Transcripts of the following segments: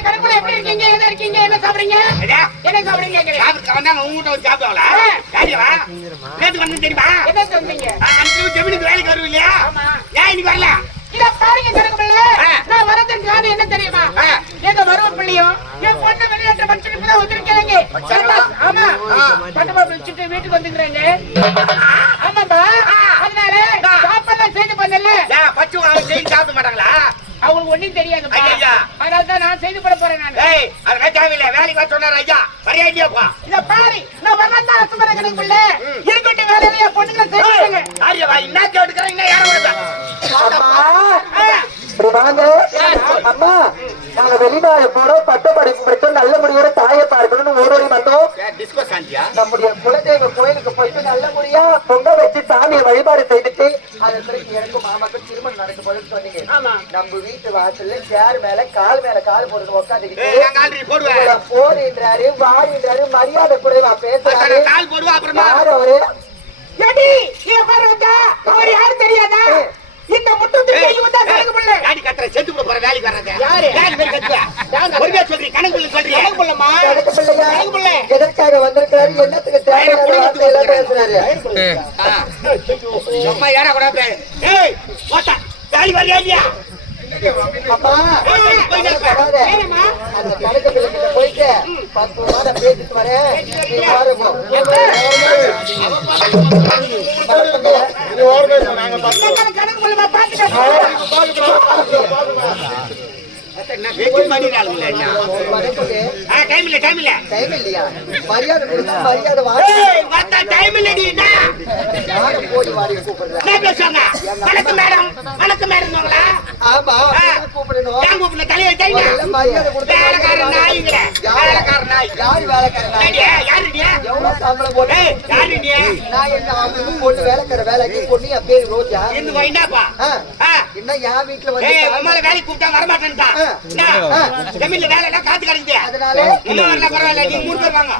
கணக்குல எப்படி இருக்கீங்க? எங்க இருக்கீங்க? என்ன சாப்பிடுறீங்க? என்ன சாப்பிடுறீங்க? வந்தாங்க, உங்க வீட்டை வந்து சாப்பிடுவாங்களா? தெரியுமா? என்ன ஜெமினிக்கு வேலைக்கு வருவ இல்லையா? ஆமா. ஏன் இன்னைக்கு வரல? இத பாருங்க ஆ. நான் வரதுக்கு காரணம் என்ன தெரியுமா. எங்க மரும பிள்ளையும் என் பொண்ணு வெளியேற்ற பட்சத்துக்கு தான் வந்திருக்காங்க ஆமா. பட்டமா வச்சுட்டு வீட்டுக்கு வந்துக்கிறாங்க. ஆமாப்பா அதனால சாப்பாடுலாம் செய்து பண்ணல பச்சை செய்து சாப்பிட மாட்டாங்களா? அவங்களுக்கு ஒண்ணும் ஐயையா. அதனால தான் நான் செய்து பண்ண போறேன் நான் ஏய், அதெல்லாம் தேவையில்லை. வேலைக்கு வர சொன்னாரு ஐயா. வரியா இல்லையாப்பா? இத பாரு நான் வரலாம் அசுமர கணக்குள்ள இருக்கட்டும் வேலையில என் பொண்ணுங்களை செய்வாங்க யாருவா? என்ன கேட்டுக்கிறேன், என்ன யாரை விடுற? இப்படி வாங்க அம்மா நாங்க வெளிநாடு போறோம் பட்ட படிப்பு படிச்சோம் நல்ல முடியோட தாயை பார்க்கணும்னு ஓடோடி வந்தோம் ஏன், டிஸ்கோ சாந்தியா? நம்முடைய குலதெய்வ கோயிலுக்கு போயிட்டு நல்ல முறையா பொங்க வச்சு சாமியை வழிபாடு செய்துட்டு அதன் பிறகு எனக்கும் மாமாக்கும் திருமணம் நடக்க போதுன்னு சொன்னீங்க ஆமா நம்ம வீட்டு வாசல்ல சேர் மேல கால் மேல கால் போட்டு உட்காந்துக்கிட்டு. உங்களை போடுன்றாரு வாடின்றாரு மரியாதை குறைவா பேசுறாரு கால் போடுவேன், அப்புறமா யார் அவரு ஏடி நீ பாரு வந்தா அவர் யாரு தெரியாதா இந்த முட்டத்துக்கு இவன் தான் கணக்கு பிள்ளை யாடி கத்துற, செத்து போற வேலைக்கு வர்றது. யாரு? யாரு? பொறுமையா சொல்றீங்க, கணக்கு சொல்றீங்க. கணக்கு கணக்கு பிள்ளை எதற்காக வந்திருக்காரு. என்னத்துக்கு தேவையான பேசுறாரு. சும்மா ஏற கூடாது. ஏய், போட்டா. வரியா? இல்லையா? போயிட்டு பத்து பேசிட்டு வரேன். நீ பாருங்க. இந்த கணக்கு பிள்ளைமா பாத்துக்க என்ன வெட்டி பண்ணிடுறாளுங்களே என்ன? வணக்கங்க. ஆ, time இல்ல, time இல்ல. டைம் இல்லையா மரியாதை கொடுத்தா மரியாதை வாங்க ஏய், வந்தா time இல்லடி, என்ன? யாரும் போய் வாடி கூப்பிடுறேன் என்ன பேசுவாங்க? வணக்கம் மேடம் வணக்கம் மேடம்ங்களா? ஆமா ஆ. அப்படிதான் கூப்பிடணும் ஏன் கூப்பிடல? தலையை வைத்தாங்க? முதல்ல மரியாதை கொடுத்தா வேலைக்கார நாய்ங்கிற. யாரு? வேலைக்கார நாய். யாரு வேலைக்காரன் ஏடி, யாரு நீ? எவ்வளவு சம்பளம் போட்டு ஏய், யாரு நீ? நான் என்ன பொண்ணு வேலைக்கார வேலைக்கு பொண்ணு என் பேரு ரோஜா? ஆ. ஆ. என்ன என் வீட்டுல ஏய், வந்து உம்மால வேலைக்கு கூப்பிட்டா. என்ன? ஆ. ஜமீன்ல வேலை எல்லாம் காத்து கிடக்குது. அதனால இன்னும் வரல, பரவாயில்ல, நீங்க மூணு பேர் வாங்க.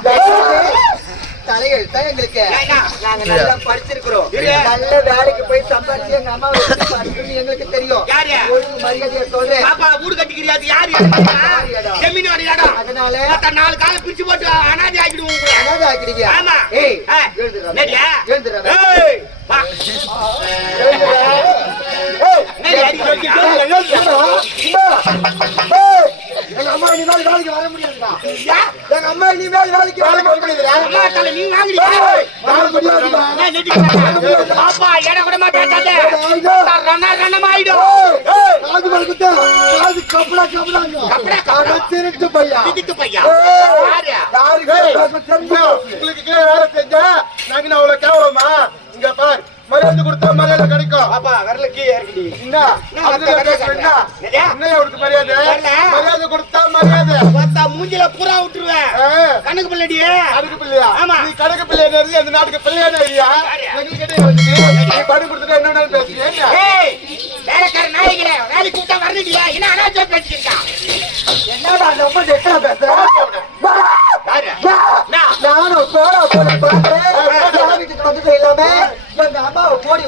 எங்களுக்கு ஏன்னா, நாங்க நல்லா படிச்சிருக்கிறோம். நல்ல வேலைக்கு போய் சம்பாதிச்சு எங்க அம்மா எங்களுக்கு தெரியும் யாரு? ஒழுங்கு மரியாதையா சொல்றேன் பாப்பா, வீடு கட்டிக்கிறியா? யாரு? ஜமீனோட இடம். அதனால நாலு காலை பிரிச்சு போட்டு அனாதை ஆக்கிடுவோம். அனாதை ஆக்கிடுவியா ஆமா. ஏய் ஆ. எழுந்துடுறா. எங்க அம்மா இனிமேல் வேலைக்கு வர முடியாதுடா எங்க அம்மா இனிமேல் வேலைக்கு வேலைக்கு வர முடியாதுடா அம்மா தலை நீ முடியாதுடா நான் பாப்பா, இடம் கூடமா பேசாத. ரண ரணமாயிடும். ஏய், காது வலிக்குது. காது கப்பலா கப்பலாங்க. கப்பலா, கப்பலா. திருட்டு பையா. திதிக்கு பையா. ஏய், யாரு? உங்களுக்கு கீழே வேலை செஞ்சா நாங்க அவ்வளவு கேவலமா இங்க பாரு மரியாதை கொடுத்தா மரியாதை கிடைக்கும் பாப்பா, விரல கீழே இறக்குடி. என்ன? என்ன அவருக்கு மரியாதை. மரியாதை கொடுத்தா மரியாதை பார்த்தா மூஞ்சில பூரா விட்டுருவேன். கணக்கு பிள்ளடி. கணக்கு பிள்ளையா ஆமா. நீ கணக்கு பிள்ளையா இருந்து அந்த நாட்டுக்கு பிள்ளையான இல்லையா? நீ பணம் கொடுத்துட்டு என்ன? ஏய், வேலைக்கார நாயகனே, வேலைக்கு கூப்பிட்டா வரணுடியா? என்ன பேசிட்டு இருக்கா? என்னடா ரொம்ப நெட்டா பேசுற? வா. யாரு? யா. நான். நானும் போட பார்த்தேன்.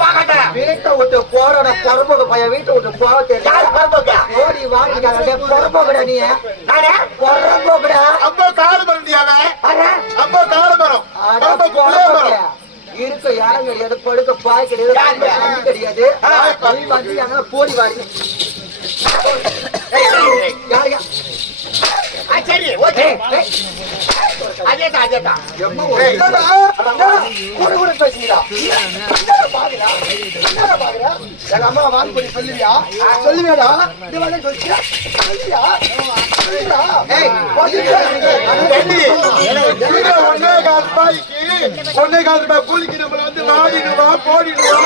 வாடாடி. வீட்டை போறோட பொறம்போக்கு பையன் வீட்டை விட்டு போக யாரு தெரியும் பரப்போக்கா? ஓடி வாங்கிட்டாங்க. நீ? பொறம்போக்குடா அப்போ காடு அப்போ காடு மரம் இருக்க யாரும் கிடையாது படுக்க பாய் கிடையாது யாரு? கிடையாது. போடி வாடி. ஏய், ஏய், ஏய். யாருங்க ஆ, சரி, ஓகே. அதேதான், அதேதான். என்னடா? என்னடா? கூட கூட பேசுறீங்களா? என்னடா பாக்குறா? என்னடா பாக்குறா? எங்க அம்மா வாங்க பண்ணி சொல்லுவியா? சொல்லுவியாடா? இது வந்து சொல்லியா? சொல்லுவியா? சொல்லுவியா? ஏய், போட்டுட்டு கீழே ஒண்ணே கால் ரூபாய்க்கு ஒன்னே கால் ரூபாய் கூலிக்கு நம்மள வந்து வாடிடுவா போடிடுவா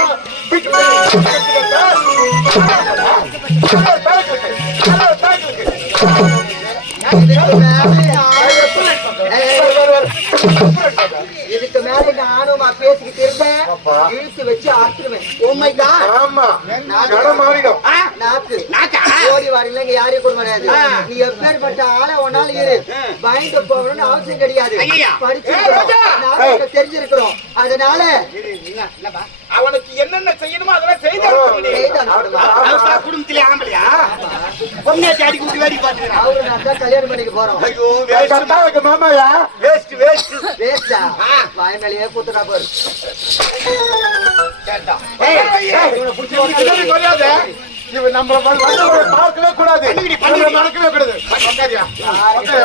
இதுக்கு மேல நானும் பேசிக்கிட்டு இழுத்து வச்சு அறுத்துருவேன் உண்மை தான் ஆமா. மாறிடும். நாக்கு. ஓடி வாரில இங்க யாரையும் கூட கிடையாது நீ எப்பேற்பட்ட ஆளை ஒன்னால இரு. பயந்து போகணும்னு அவசியம் கிடையாது. நாளைக்கு தெரிஞ்சிருக்கிறோம். அதனால அவனுக்கு என்னென்ன செய்யணுமோ அதெல்லாம் செய்து குடும்பத்திலே ஆம்பளையா? பொம்மையாச்சி அடி கூட்டி வேடி பாத்துக்கிறான் அவரு நான் தான் கல்யாணம் பண்ணிக்க போறோம். ஐயோ வேஸ்ட் மாமாயா? வேஸ்ட் வேஸ்ட் வேஸ்டா வாய் மேலேயே கூத்துறா பாரு. இவன் நம்மள பார்க்கவே கூடாது. மறக்கவே கூடாது. உக்காரியா. உக்காரு,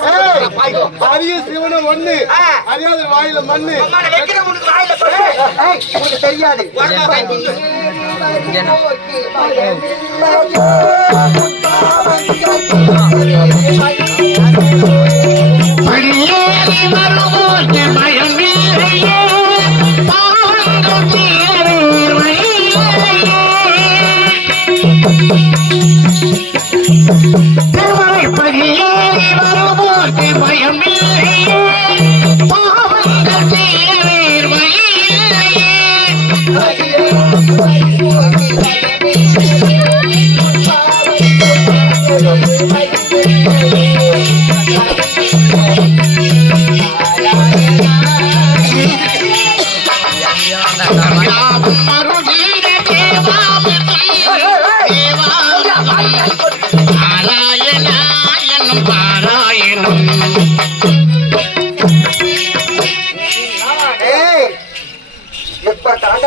குடும்பம் பாய்க்கோ அரிய சிவனும் ஒண்ணு. அறியாத வாயில மண்ணு தெரியாது Thank.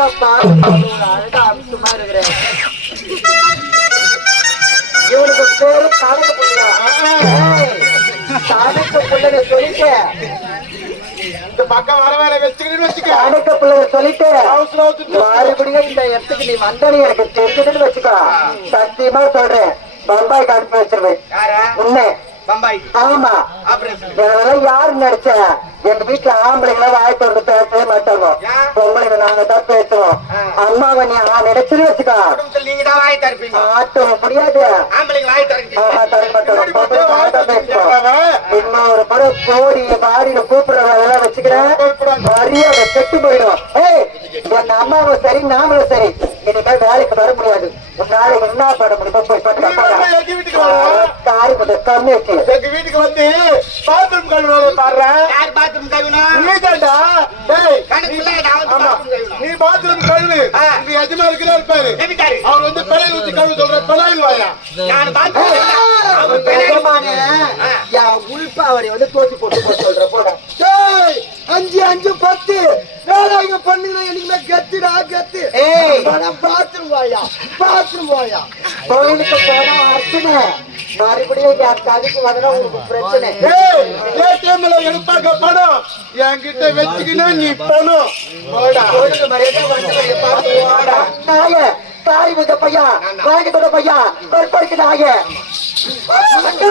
அழகா அம்சமா இருக்கிறேன். இவனுக்கு பேரு சொல்லிட்டு, இந்த பக்கம் வர வேலை வச்சுக்கிட்டு வச்சுக்க. தாடக புள்ளைய சொல்லிட்டு, மறுபடியும் இந்த இடத்துக்கு நீ வந்தனு எனக்கு தெரிஞ்சதுன்னு வச்சுக்கோ. சத்தியமா சொல்றேன். பம்பாய் அனுப்பி வச்சிருவேன். உண்மை ஆமா. இதெல்லாம் யாரு எங்க வீட்டுல ஆம்பளைங்கள வாய் திறந்து பேசவே மாட்டாங்க? பொம்பளைங்க நாங்க தான் பேசுவோம் அம்மாவை நீ ஆ நினைச்சுன்னு வச்சுக்கோ. குடும்பத்தில் நீங்க தான் வாய் தரப்பீங்க. ஆட்ட முடியாது. இன்னொரு முறை கோடி வாடின்னு கூப்பிடுற வேலையெல்லாம் வச்சுக்கிறேன். மரியாதை கெட்டு போயிடும். ஏய் உன் அம்மாவும் சரி நாமளும் சரி. இனிமேல் வேலைக்கு வர முடியாது. உன் நாளைக்கு என்ன பண்ண முடியுமோ? போய் பண்ணி எங்க வீட்டுக்கு வா. தாரி கொஞ்சம் கம்மி வச்சு. எங்க வீட்டுக்கு வந்து பாத்ரூம் கழுவுறத பாடுறேன் யார் பாத்ரூம் கழுவினா? நீதான்டா டேய் கணக்குல நான் நீ பாத்ரூம் கழுவு. இங்க எஜமா இருக்கிறா இருப்பாரு? அவர் வந்து பிழையில் ஊத்தி கழுவு சொல்ற பிழையில் வாயா? நான் பாத்ரூம் என் உள்பாவடி வந்து தோத்தி போட்டு சொல்ற போட. டேய், அஞ்சு அஞ்சு பத்து. வேலைங்க பண்ணுங்க என்னைக்குமே கத்துடா கத்து? பாத்ரூம் வாயா பாத்ரூம் வாயா கோயிலுக்கு போனா அர்ச்சனை மறுபடியும் கதைக்கு வந்தா உங்களுக்கு பிரச்சனை ஏடிஎம்ல எடுப்பாங்க பணம் என்கிட்ட வச்சுக்கினா நீ பணம் கோயிலுக்கு மரியாதை வந்தவரைய பார்த்து தாய் வந்த பையா வாங்கி தர பையா கற்பழிக்கு நாயே அக்கா,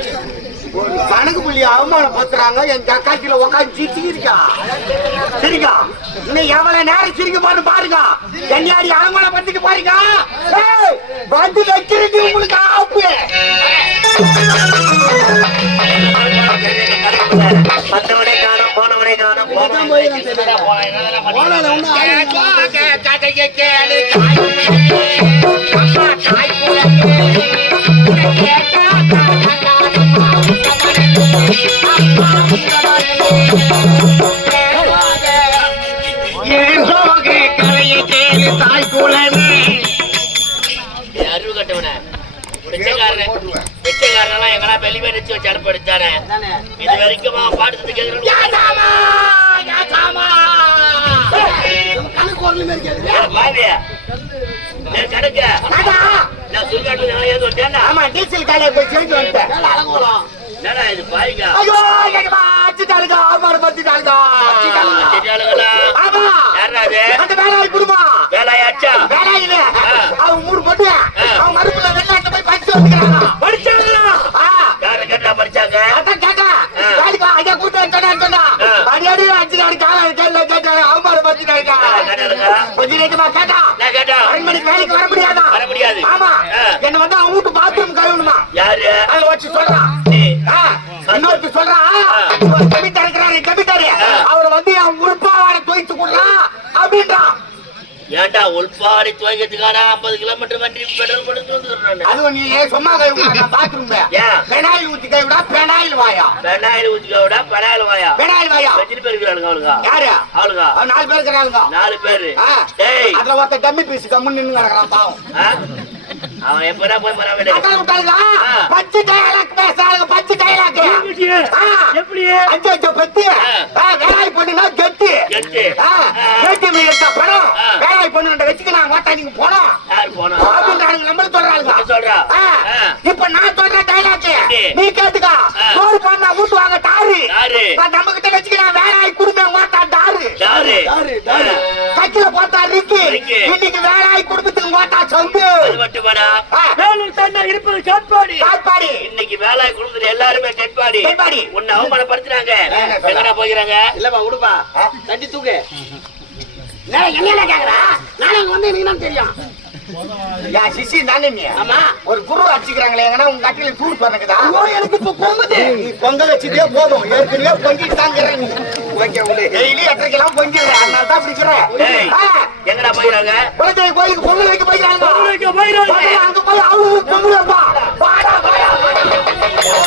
கணக்கு புள்ளி அவமானப்படுத்துறாங்க. என் கக்காட்டில உட்காந்து சிரிச்சுக்கிருக்கா சரிக்கா இன்னும் எவ்வளவு நேரம் சிரிக்க போட்டு பாருங்க. என்னையாடி அவமானப்படுத்திட்டு பாருங்க வந்து வைக்கிறது உங்களுக்கு ஆப்பு. பத்தவனை காணும் போனவனை காணும் என் கரையை கேளு. தாய் குலமே பிச்சைக்காரன் பிச்சைக்காரனெல்லாம் எங்கடா வெளியே வச்சு வச்சு அனுப்பி அடிச்சானே? இது வரைக்கும் பாட்டு கேட்கறேன். கணக்கு நான் சுருக்காட்டு ஏதோ ஆமா டீசல் காலையை போய் சேர்ந்து வந்துட்டேன். என்னடா இது பாவிங்க? ஐயோ எங்கம்மா அடிச்சுட்டாருங்க அவமானப்படுத்திட்டாருங்க தெரியாளுங்களா? ஆமா. யாரா அது? அந்த வேலையாள் குடும்பம். வேலையாச்சா வேலையில ஆ. அவன் மூணு பொண்ணு. அவன் மறுப்புல வெளிநாட்டு போய் படிச்சு வந்துக்கிறாங்க படிச்சாங்களா? ஆ, யாரு கேட்டா படிச்சாங்க? அதான் கேட்டா. ஆ. வேலைக்கு வா, ஐயா கூட்டு வந்து சொன்னா. ஆ. அடி அடி அடிச்சுட்டாரு கால கேள்வி கேட்டாரு அவமானப்படுத்திட்டாருங்க கேட்டாளுங்க கொஞ்ச நேரமா கேட்டா. நான் கேட்டா? அரை மணிக்கு வேலைக்கு வர முடியாதா? வர முடியாது. ஆமா. என்ன வந்து அவன் வீட்டு பாத்ரூம் கழுவணுமா? யாரு? அதை வச்சு சொல்றான் ஏன்டா உள்பாடி துவைக்கிறதுக்கான ஐம்பது கிலோமீட்டர் வண்டி பெட்ரோல் போட்டு அது நீ சும்மா பாத்ரூம் ஏன்? பெனாயில் ஊத்தி கழுவுடா பெனாயில் வாயா. பெண்ணாயில் ஊத்திக்கோடா பெண்ணாயில் வாயா. பெனாயில் வாயா. எத்தனை பேர் இருக்கிறாளுங்க அவளுங்க? யாரு? அவளுங்க. நாலு பேர் இருக்கிறாங்க நாலு பேரு. டேய். அதுல ஒருத்த டம்மி பீஸ் கம்மு நின்னு கிடக்குறான் பாவம்? அவன் எப்படா போய். பச்சை டயலாக் பேசுறாங்க பச்சை டயலாக் எப்படி அஞ்சு அஞ்சு பத்து ஆ. வேலாய் பொண்ணுனா ஆ. ஏடிஎம் எடுத்த பணம் ஆ. வேலாய் பொண்ணு வச்சுக்க நான் ஓட்டா நீங்க போனோம் அப்படின்றாங்க நம்மள சொல்றாங்க. இப்ப நான் சொல்ற டைலாக்? நீ கேட்டுக்க. சோறு பண்ணா ஊட்டு வாங்க டாரு யாரு? நம்ம கிட்ட வச்சுக்கலாம் வேலாய் குடும்பம் ஓட்டா டாரு யாரு டாரு, டாரு. கட்சியில போட்டா ரிக்கு ரிக்கு. இன்னைக்கு வேலாய் குடும்பத்துக்கு ஓட்டா சொந்து தாண்டா இருப்பது காட்பாடி. காட்பாடி. இன்னைக்கு வேலை கொடுத்துட்டு எல்லாருமே டெட்பாடி டெட்பாடி. உன்னை அவமானப்படுத்துறாங்க. எங்கடா போகிறாங்க இல்லப்பா விடுப்பா கட்டி தூக்கு. என்ன கேக்குறா? நானே வந்து எனக்கு தெரியும். யா சிசி தானே நீ ஆமா. ஒரு குரு அடிச்சுக்கிறாங்களே எங்கன்னா உங்க கட்டில தூள் பண்ணுக்குதா எனக்கு இப்ப பொங்குது. நீ பொங்க வச்சுட்டே போதும். ஏற்கனவே பொங்கிட்டு தாங்கிற பொங்க விடு. டெய்லி எட்டரைக்கெல்லாம் பொங்கி. விடு அதனால தான் பிடிக்கிறேன் எங்கடா போயிறாங்க? குலதெய்வ கோயிலுக்கு பொங்கல் வைக்க போயிறாங்க பொங்கல் வைக்க போயிறாங்க அங்க போய் அவங்க பொங்கல் வைப்பா. வாடா வாடா வாடா.